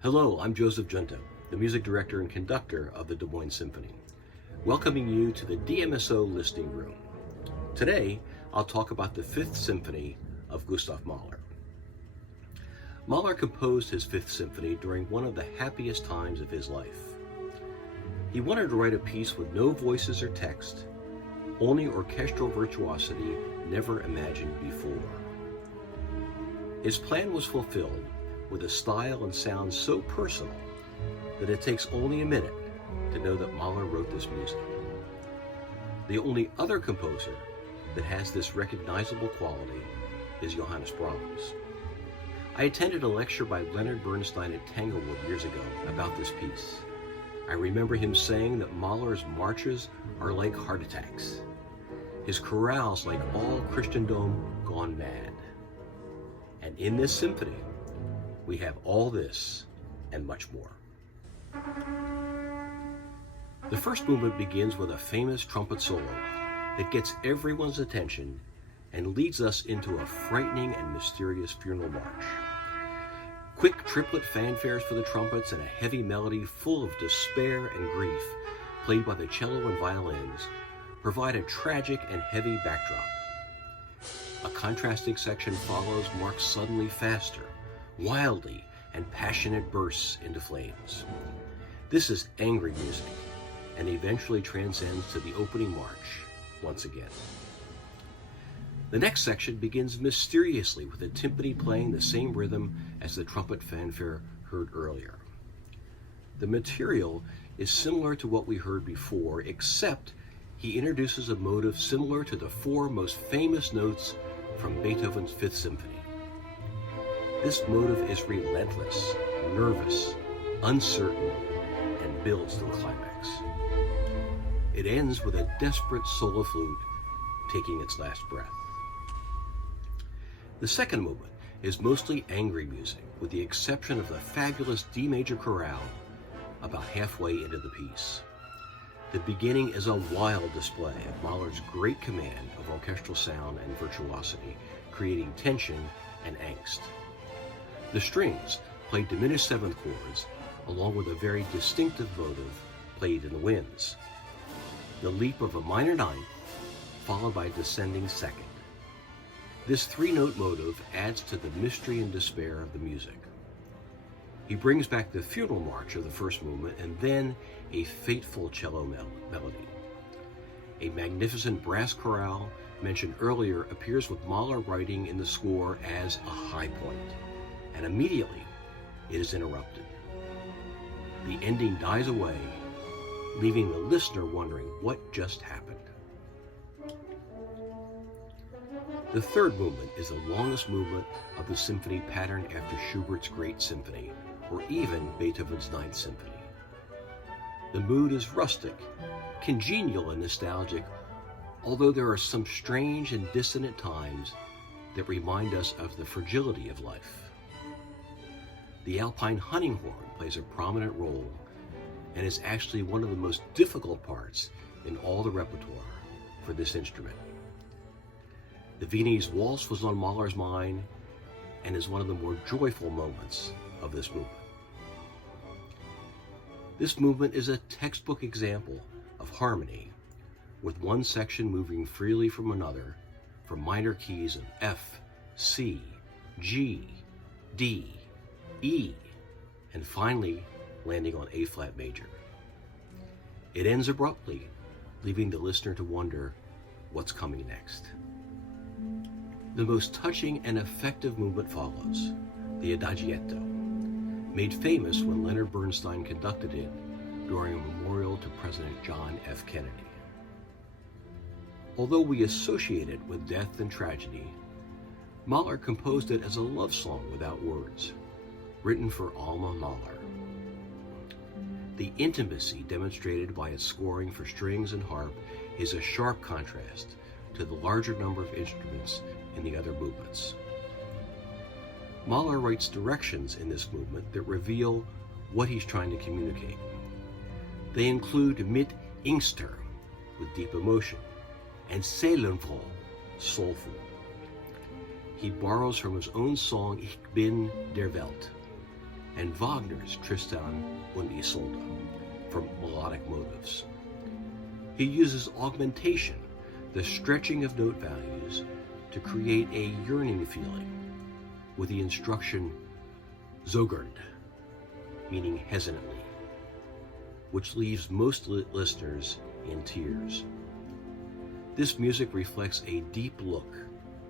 Hello, I'm Giunta, the music director and conductor of the Des Moines Symphony, welcoming you to the DMSO listening room. Today, I'll talk about the Fifth Symphony of Gustav Mahler. Mahler composed his Fifth Symphony during one of the happiest times of his life. He wanted to write a piece with no voices or text, only orchestral virtuosity never imagined before. His plan was fulfilled with a style and sound so personal that it takes only a minute to know that Mahler wrote this music. The only other composer that has this recognizable quality is Johannes Brahms. I attended a lecture by Leonard Bernstein at Tanglewood years ago about this piece. I remember him saying that Mahler's marches are like heart attacks, his chorales like all Christendom gone mad. And in this symphony, we have all this and much more. The first movement begins with a famous trumpet solo that gets everyone's attention and leads us into a frightening and mysterious funeral march. Quick triplet fanfares for the trumpets and a heavy melody full of despair and grief, played by the cello and violins, provide a tragic and heavy backdrop. A contrasting section follows, marked suddenly faster, wildly and passionate bursts into flames. This is angry music, and eventually transcends to the opening march once again. The next section begins mysteriously with the timpani playing the same rhythm as the trumpet fanfare heard earlier. The material is similar to what we heard before, except he introduces a motive similar to the four most famous notes from Beethoven's Fifth Symphony. This motive is relentless, nervous, uncertain, and builds to a climax. It ends with a desperate solo flute taking its last breath. The second movement is mostly angry music, with the exception of the fabulous D major chorale about halfway into the piece. The beginning is a wild display of Mahler's great command of orchestral sound and virtuosity, creating tension and angst. The strings play diminished seventh chords, along with a very distinctive motive played in the winds. The leap of a minor ninth, followed by a descending second. This three-note motive adds to the mystery and despair of the music. He brings back the funeral march of the first movement and then a fateful cello melody. A magnificent brass chorale mentioned earlier appears with Mahler writing in the score as a high point, and immediately it is interrupted. The ending dies away, leaving the listener wondering what just happened. The third movement is the longest movement of the symphony, patterned after Schubert's Great Symphony, or even Beethoven's Ninth Symphony. The mood is rustic, congenial and nostalgic, although there are some strange and dissonant times that remind us of the fragility of life. The Alpine hunting horn plays a prominent role and is actually one of the most difficult parts in all the repertoire for this instrument. The Viennese waltz was on Mahler's mind and is one of the more joyful moments of this movement. This movement is a textbook example of harmony, with one section moving freely from another, from minor keys of F, C, G, D, E, and finally landing on A flat major. It ends abruptly, leaving the listener to wonder what's coming next. The most touching and effective movement follows, the Adagietto, made famous when Leonard Bernstein conducted it during a memorial to President John F. Kennedy. Although we associate it with death and tragedy, Mahler composed it as a love song without words, written for Alma Mahler. The intimacy demonstrated by its scoring for strings and harp is a sharp contrast to the larger number of instruments in the other movements. Mahler writes directions in this movement that reveal what he's trying to communicate. They include mit Ingster, with deep emotion, and seelenvoll, soulful. He borrows from his own song Ich bin der Welt, and Wagner's Tristan und Isolde for melodic motives. He uses augmentation, the stretching of note values, to create a yearning feeling with the instruction zögernd, meaning hesitantly, which leaves most listeners in tears. This music reflects a deep look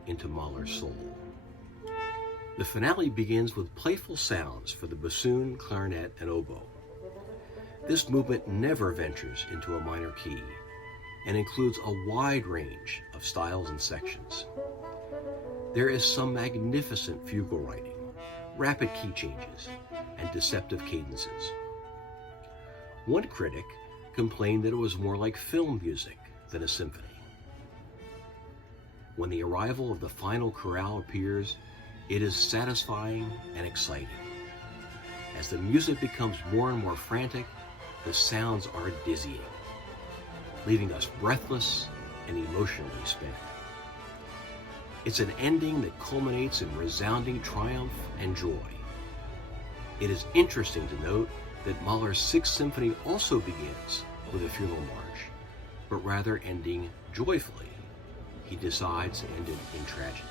into Mahler's soul. The finale begins with playful sounds for the bassoon, clarinet, and oboe. This movement never ventures into a minor key and includes a wide range of styles and sections. There is some magnificent fugal writing, rapid key changes, and deceptive cadences. One critic complained that it was more like film music than a symphony. When the arrival of the final chorale appears, it is satisfying and exciting. As the music becomes more and more frantic, the sounds are dizzying, leaving us breathless and emotionally spent. It's an ending that culminates in resounding triumph and joy. It is interesting to note that Mahler's Sixth Symphony also begins with a funeral march, but rather ending joyfully. He decides to end it in tragedy.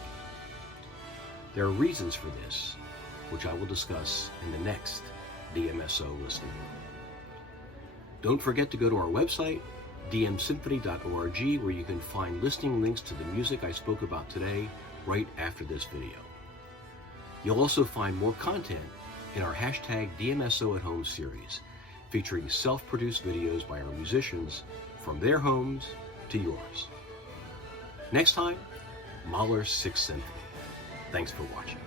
There are reasons for this, which I will discuss in the next DMSO listening. Don't forget to go to our website, dmsymphony.org, where you can find listening links to the music I spoke about today right after this video. You'll also find more content in our hashtag DMSO at Home series, featuring self-produced videos by our musicians from their homes to yours. Next time, Mahler's Sixth Symphony. Thanks for watching.